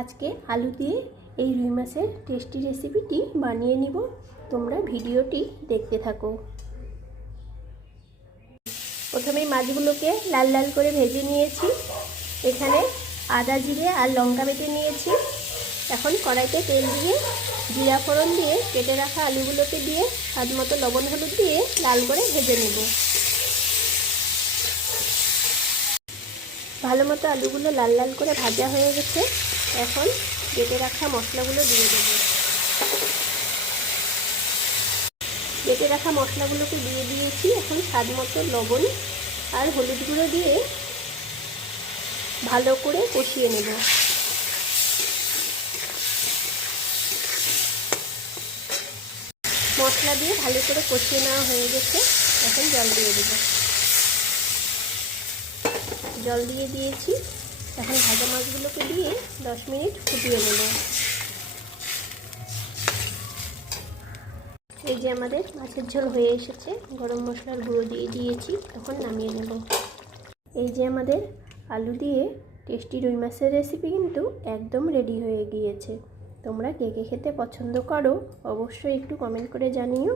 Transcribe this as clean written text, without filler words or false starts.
আজকে আলু দিয়ে এই রুই মাছের টেস্টি রেসিপিটি বানিয়ে নিব। তোমরা ভিডিওটি দেখতে থাকো। প্রথমেই মাছগুলোকে লাল লাল করে ভেজে নিয়েছি। এখানে আদা জিরে আর লঙ্কা বেটে নিয়েছি। এখন কড়াইতে তেল দিয়ে জিরা ফোড়ন দিয়ে কেটে রাখা আলুগুলোকে দিয়ে স্বাদ মতো লবণ হলুদ দিয়ে লাল করে ভেজে নেব। ভালো মতো আলুগুলো লাল লাল করে ভাজা হয়ে গেছে। এখন বেটে রাখা মশলাগুলো দিয়ে দেব। বেটে রাখা মশলাগুলোকে দিয়ে দিয়েছি। এখন স্বাদ মতো লবণ আর হলুদ গুঁড়ো দিয়ে ভালো করে কষিয়ে নেব। মশলা দিয়ে ভালো করে কষিয়ে নেওয়া হয়ে গেছে। এখন জল দিয়ে দেব। জল দিয়ে দিয়েছি। এখন ভাজা মাছগুলোকে দিয়ে 10 মিনিট ফুটিয়ে নেব। এই যে আমাদের মাছের ঝোল হয়ে এসেছে। গরম মশলার গুঁড়ো দিয়ে দিয়েছি। এখন নামিয়ে নেব। এই যে আমাদের আলু দিয়ে টেস্টি রুই মাছের রেসিপি কিন্তু একদম রেডি হয়ে গিয়েছে। তোমরা কে কে খেতে পছন্দ করো অবশ্যই একটু কমেন্ট করে জানিও।